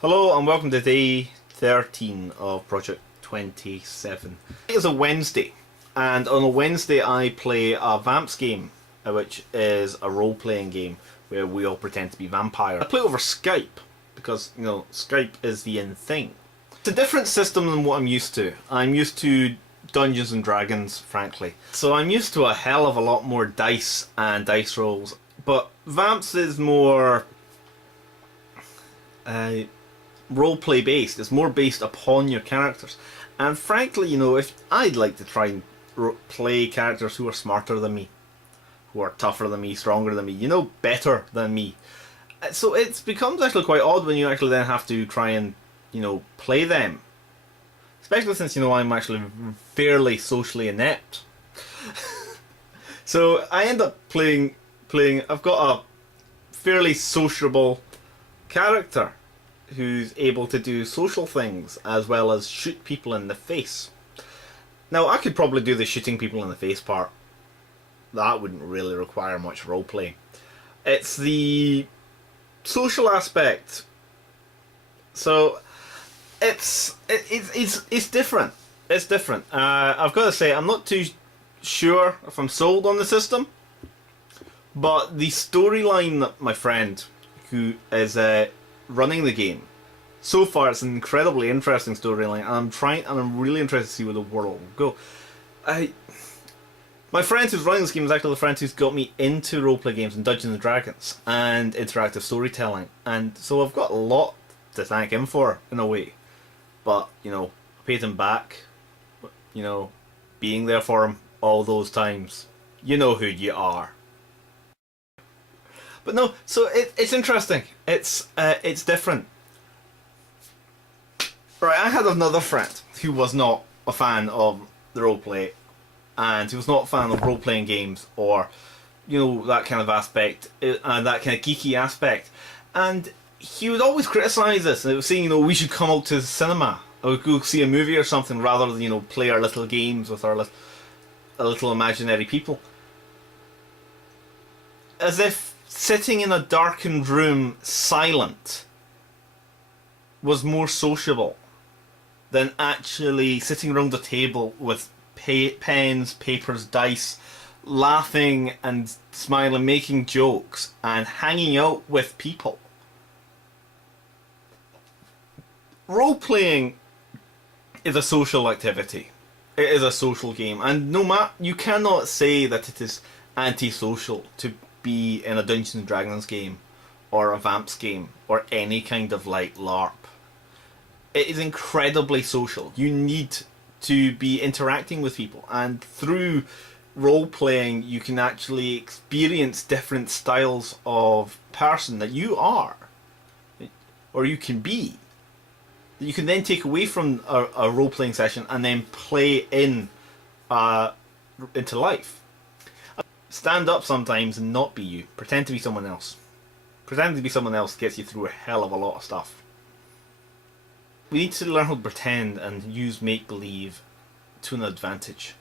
Hello and welcome to day 13 of Project 27. It is a Wednesday, and on a Wednesday I play a Vamps game, which is a role-playing game where we all pretend to be vampires. I play over Skype because, you know, Skype is the in thing. It's a different system than what I'm used to. I'm used to Dungeons and Dragons, frankly. So I'm used to a hell of a lot more dice and dice rolls, but Vamps is more roleplay based. It's more based upon your characters, and frankly, you know, if I'd like to try and play characters who are smarter than me, who are tougher than me, stronger than me, you know, better than me. So it becomes actually quite odd when you actually then have to try and, you know, play them, especially since, you know, I'm actually fairly socially inept. So I end up playing. I've got a fairly sociable character who's able to do social things as well as shoot people in the face. Now, I could probably do the shooting people in the face part. That wouldn't really require much roleplay. It's the social aspect. So it's different. It's different. I've got to say, I'm not too sure if I'm sold on the system, but the storyline that my friend, who is running the game, so far it's an incredibly interesting storyline, and I'm really interested to see where the world will go. My friend who's running this game is actually the friend who's got me into roleplay games and Dungeons and Dragons and interactive storytelling, and so I've got a lot to thank him for, in a way. But, you know, I paid him back, you know, being there for him all those times. You know who you are. But no, so it's interesting. It's different. Right, I had another friend who was not a fan of the roleplay, and he was not a fan of role-playing games, or, you know, that kind of aspect, and that kind of geeky aspect. And he would always criticise us, and it was saying, you know, we should come out to the cinema, or go see a movie or something, rather than, you know, play our little games with our little imaginary people. As if sitting in a darkened room, silent, was more sociable than actually sitting around a table with pens, papers, dice, laughing and smiling, making jokes, and hanging out with people. Role-playing is a social activity. It is a social game, and you cannot say that it is antisocial to be in a Dungeons and Dragons game, or a Vamps game, or any kind of like LARP. It is incredibly social. You need to be interacting with people, and through role-playing you can actually experience different styles of person that you are, or you can be, that you can then take away from a role-playing session and then play into life. Stand up sometimes and not be you. Pretend to be someone else. Pretending to be someone else gets you through a hell of a lot of stuff. We need to learn how to pretend and use make-believe to an advantage.